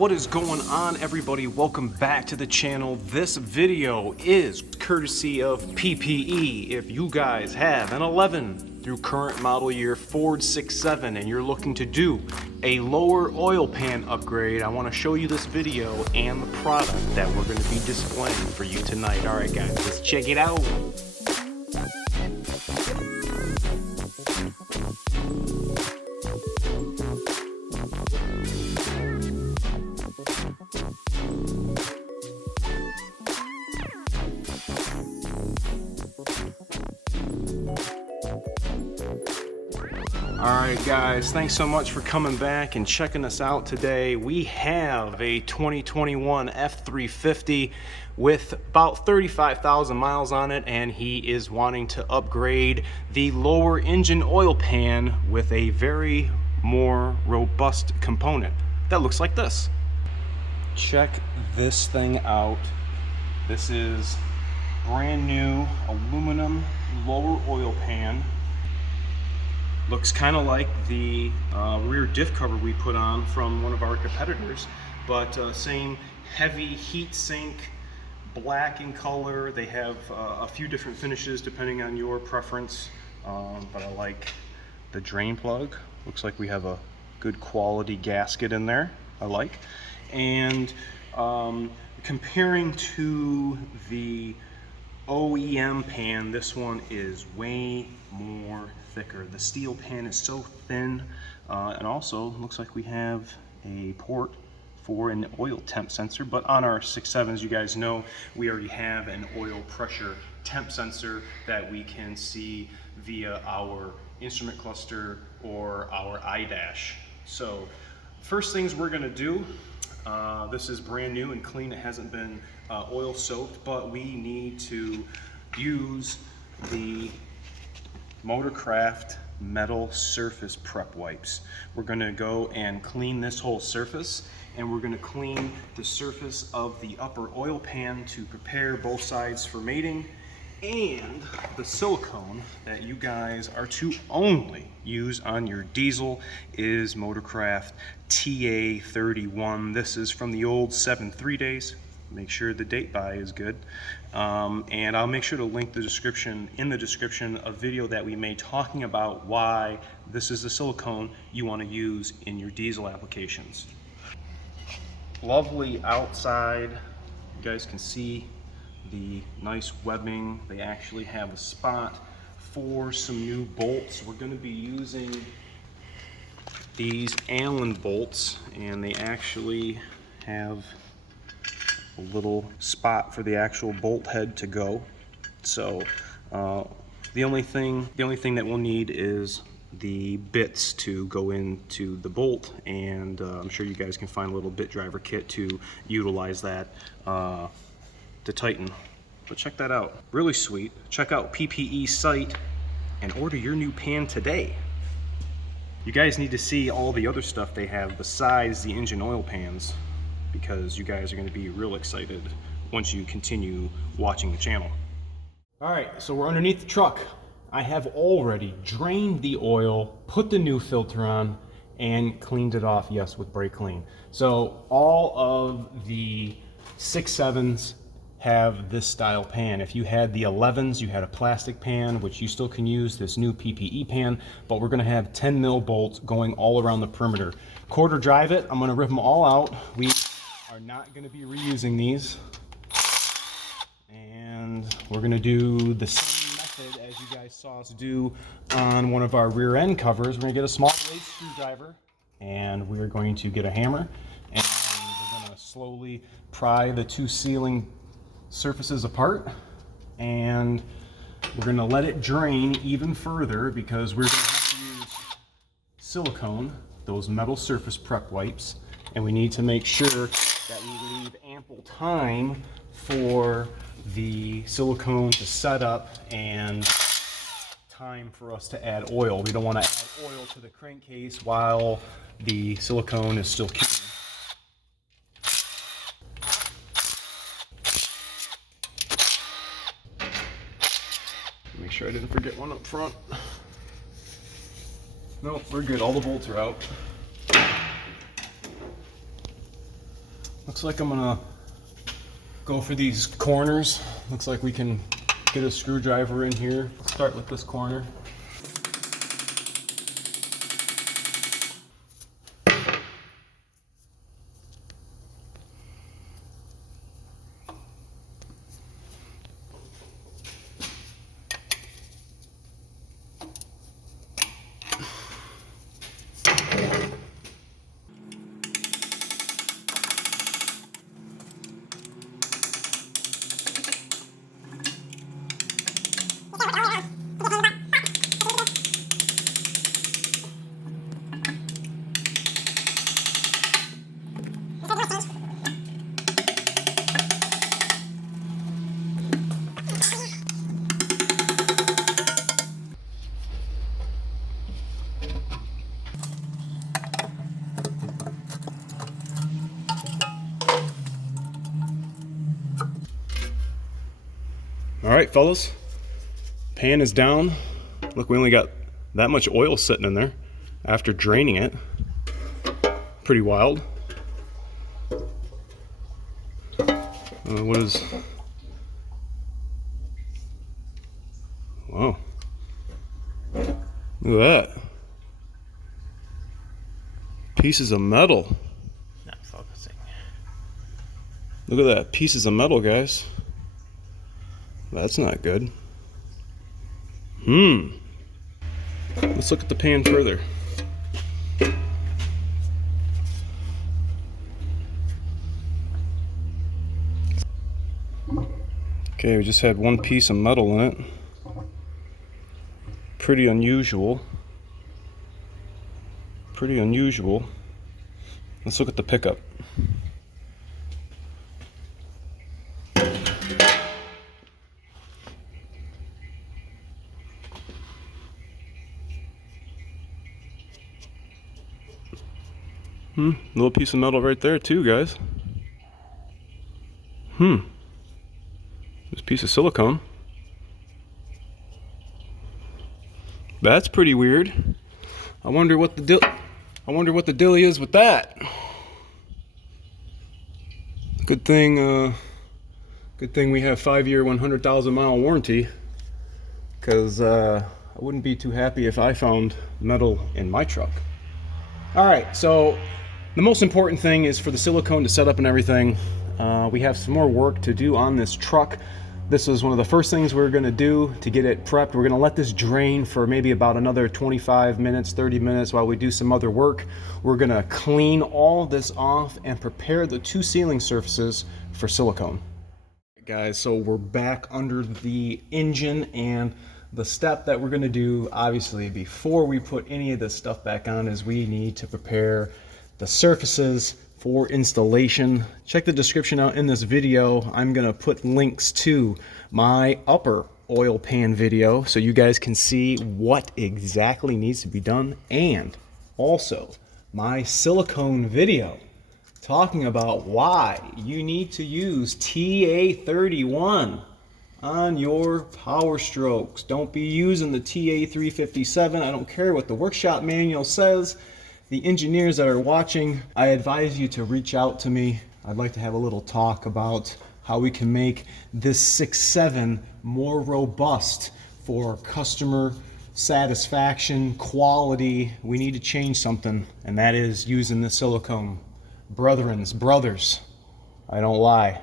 What is going on, everybody? Welcome back to the channel. This video is courtesy of PPE. If you guys have an 11 through current model year Ford 67 and you're looking to do a lower oil pan upgrade, I want to show you this video and the product that we're going to be displaying for you tonight. All right, guys, let's check it out. Alright guys, thanks so much for coming back and checking us out today. We have a 2021 F350 with about 35,000 miles on it, and he is wanting to upgrade the lower engine oil pan with a very more robust component that looks like this. Check this thing out. This is brand new aluminum lower oil pan. Looks kind of like the rear diff cover we put on from one of our competitors, but same heavy heat sink, black in color. They have a few different finishes depending on your preference, but I like the drain plug. Looks like we have a good quality gasket in there, I like. And comparing to the OEM pan, this one is way more thicker. The steel pan is so thin, and also looks like we have a port for an oil temp sensor, but on our 6.7s, you guys know we already have an oil pressure temp sensor that we can see via our instrument cluster or our iDash. So first things we're going to do, this is brand new and clean. It hasn't been oil soaked, but we need to use the Motorcraft metal surface prep wipes. We're going to go and clean this whole surface, and we're going to clean the surface of the upper oil pan to prepare both sides for mating, and the silicone that you guys are to only use on your diesel is Motorcraft TA31. This is from the old 7.3 days. Make sure the date buy is good, and I'll make sure to link the description a video that we made talking about why this is the silicone you want to use in your diesel applications. Lovely outside, you guys can see the nice webbing. They actually have a spot for some new bolts. We're going to be using these Allen bolts, and they actually have a little spot for the actual bolt head to go. So the only thing that we'll need is the bits to go into the bolt, and I'm sure you guys can find a little bit driver kit to utilize that to tighten. But check that out, really sweet. Check out PPE's site and order your new pan today. You guys need to see all the other stuff they have besides the engine oil pans, because you guys are going to be real excited once you continue watching the channel. All right, so we're underneath the truck. I have already drained the oil, put the new filter on, and cleaned it off, yes, with brake clean. So all of the 6.7s have this style pan. If you had the 11s, you had a plastic pan, which you still can use this new PPE pan, but we're gonna have 10 mil bolts going all around the perimeter. Quarter drive it, I'm gonna rip them all out. We are not gonna be reusing these. And we're gonna do the same method as you guys saw us do on one of our rear end covers. We're gonna get a small blade screwdriver, and we're going to get a hammer, and we're gonna slowly pry the two sealing surfaces apart, and we're going to let it drain even further because we're going to have to use silicone, those metal surface prep wipes, and we need to make sure that we leave ample time for the silicone to set up and time for us to add oil. We don't want to add oil to the crankcase while the silicone is still curing. Make sure I didn't forget one up front. Nope, we're good. All the bolts are out. Looks like I'm gonna go for these corners. Looks like we can get a screwdriver in here. Start with this corner. All right, fellas, pan is down. Look, we only got that much oil sitting in there after draining it. Pretty wild. What is... Wow. Look at that. Pieces of metal. Not focusing. Look at that. Pieces of metal, guys. That's not good. Let's look at the pan further. Okay, we just had one piece of metal in it. Pretty unusual. Pretty unusual. Let's look at the pickup. Little piece of metal right there too, guys. This piece of silicone. That's pretty weird. I wonder what the dilly is with that. Good thing we have 5-year, 100,000 mile warranty, because I wouldn't be too happy if I found metal in my truck. All right, so the most important thing is for the silicone to set up and everything. We have some more work to do on this truck. This is one of the first things we're gonna do to get it prepped. We're gonna let this drain for maybe about another 25 minutes, 30 minutes while we do some other work. We're gonna clean all this off and prepare the 2 sealing surfaces for silicone. Guys, so we're back under the engine, and the step that we're gonna do, obviously, before we put any of this stuff back on, is we need to prepare the surfaces for installation. Check the description out in this video. I'm gonna put links to my upper oil pan video so you guys can see what exactly needs to be done, and also my silicone video talking about why you need to use TA31 on your Powerstrokes. Don't be using the TA357. I don't care what the workshop manual says. The engineers that are watching, I advise you to reach out to me. I'd like to have a little talk about how we can make this 6.7 more robust for customer satisfaction, quality. We need to change something, and that is using the silicone. Brothers, I don't lie.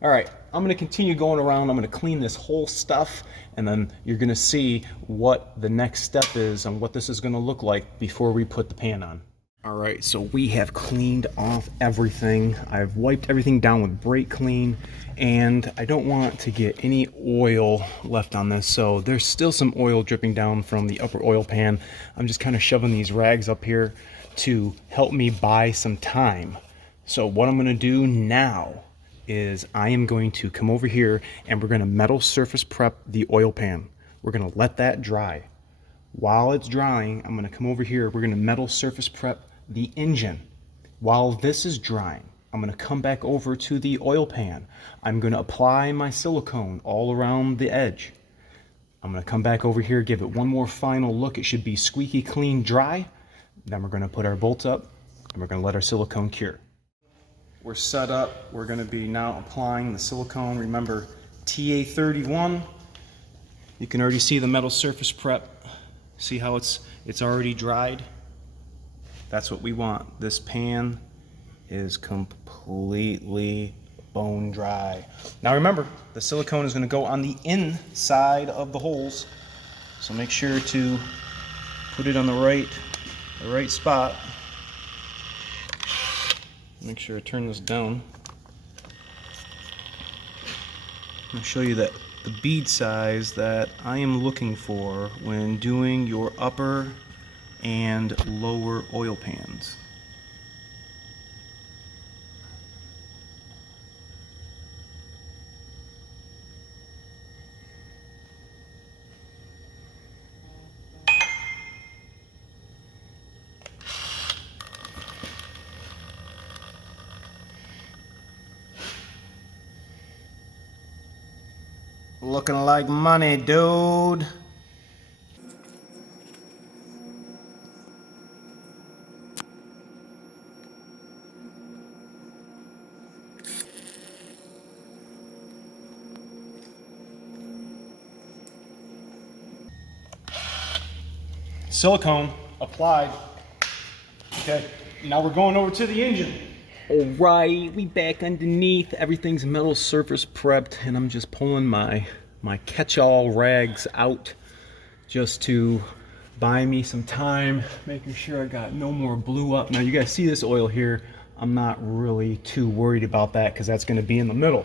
All right, I'm gonna continue going around. I'm gonna clean this whole stuff, and then you're gonna see what the next step is and what this is gonna look like before we put the pan on. All right, so we have cleaned off everything. I've wiped everything down with brake clean, and I don't want to get any oil left on this. So there's still some oil dripping down from the upper oil pan. I'm just kind of shoving these rags up here to help me buy some time. So what I'm gonna do now is I am going to come over here and we're gonna metal surface prep the oil pan. We're gonna let that dry. While it's drying, I'm gonna come over here, we're gonna metal surface prep the engine. While this is drying, I'm gonna come back over to the oil pan. I'm gonna apply my silicone all around the edge. I'm gonna come back over here, give it one more final look. It should be squeaky clean dry. Then we're gonna put our bolts up and we're gonna let our silicone cure. we're set up. We're going to be now applying the silicone. Remember, TA31. You can already see the metal surface prep. See how it's already dried? That's what we want. This pan is completely bone dry. Now remember, the silicone is going to go on the inside of the holes, so make sure to put it on the right spot. Make sure to turn this down. I'll show you that the bead size that I am looking for when doing your upper and lower oil pans. Looking like money, dude. Silicone applied. Okay, now we're going over to the engine. All right, we back underneath. Everything's metal surface prepped, and I'm just pulling my catch-all rags out just to buy me some time, making sure I got no more blue up. Now you guys see this oil here. I'm not really too worried about that because that's going to be in the middle.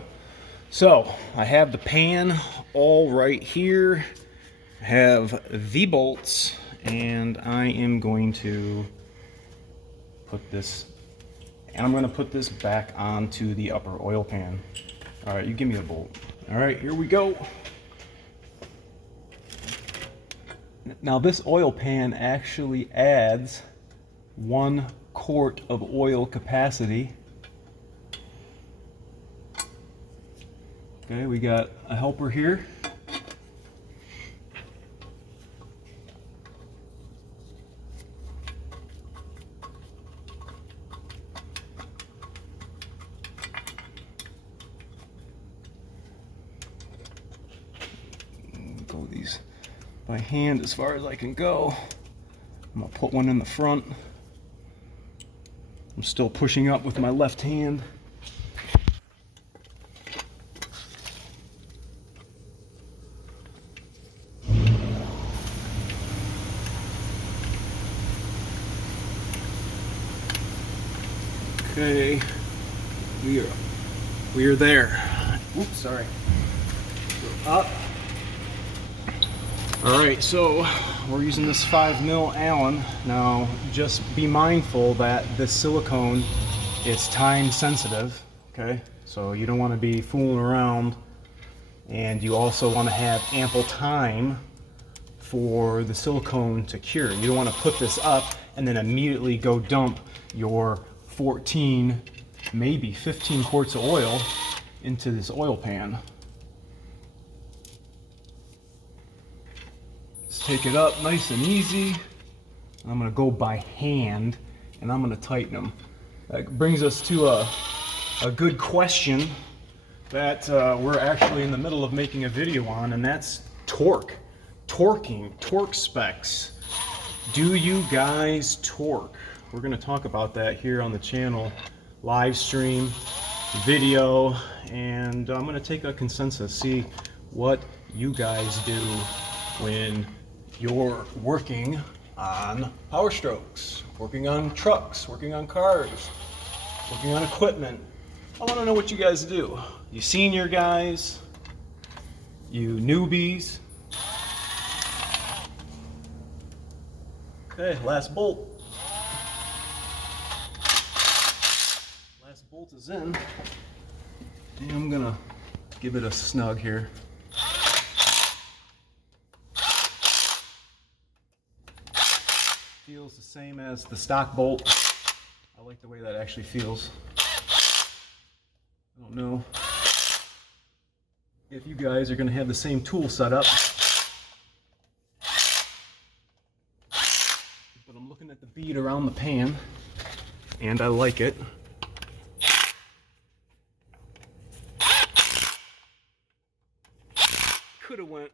So I have the pan all right here. I have the bolts, and I am going to put this, and I'm going to put this back onto the upper oil pan. All right, you give me a bolt. All right, here we go. Now this oil pan actually adds 1 quart of oil capacity. Okay, we got a helper here. Go these by hand as far as I can go. I'm gonna put one in the front. I'm still pushing up with my left hand. Okay, we are there. Oops, sorry. Go up. All right, so we're using this 5mm Allen. Now, just be mindful that this silicone is time sensitive, okay? So you don't want to be fooling around, and you also want to have ample time for the silicone to cure. You don't want to put this up and then immediately go dump your 14, maybe 15 quarts of oil into this oil pan. Take it up nice and easy. I'm going to go by hand, and I'm going to tighten them. That brings us to a good question that we're actually in the middle of making a video on, and that's torque. Torque specs. Do you guys torque? We're going to talk about that here on the channel, live stream, video, and I'm going to take a consensus, see what you guys do when you're working on Powerstrokes, working on trucks, working on cars, working on equipment. I want to know what you guys do. You senior guys, you newbies. Okay, last bolt. Last bolt is in. And I'm gonna give it a snug here. Feels the same as the stock bolt. I like the way that actually feels. I don't know if you guys are going to have the same tool set up, but I'm looking at the bead around the pan and I like it. Could have went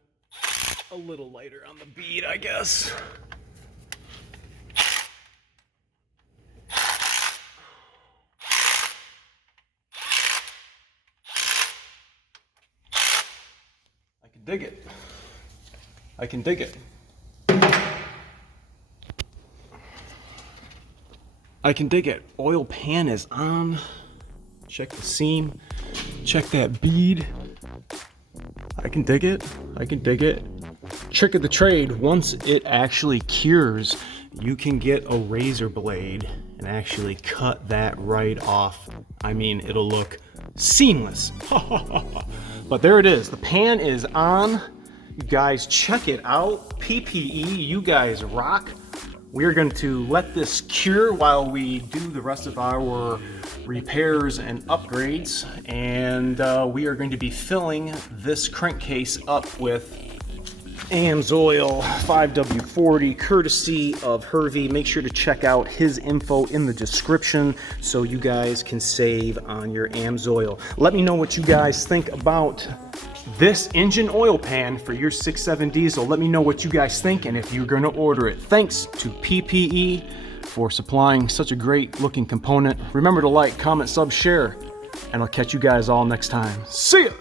a little lighter on the bead, I guess. I can dig it. I can dig it. I can dig it. Oil pan is on. Check the seam. Check that bead. I can dig it. I can dig it. Trick of the trade, once it actually cures, you can get a razor blade and actually cut that right off. I mean, it'll look seamless. But there it is. The pan is on. You guys check it out. PPE, you guys rock. We are going to let this cure while we do the rest of our repairs and upgrades, and we are going to be filling this crankcase up with AMSOIL 5W40 courtesy of Hervey. Make sure to check out his info in the description so you guys can save on your AMSOIL. Let me know what you guys think about this engine oil pan for your 6.7 diesel. Let me know what you guys think and if you're going to order it. Thanks to PPE for supplying such a great looking component. Remember to like, comment, sub, share, and I'll catch you guys all next time. See ya!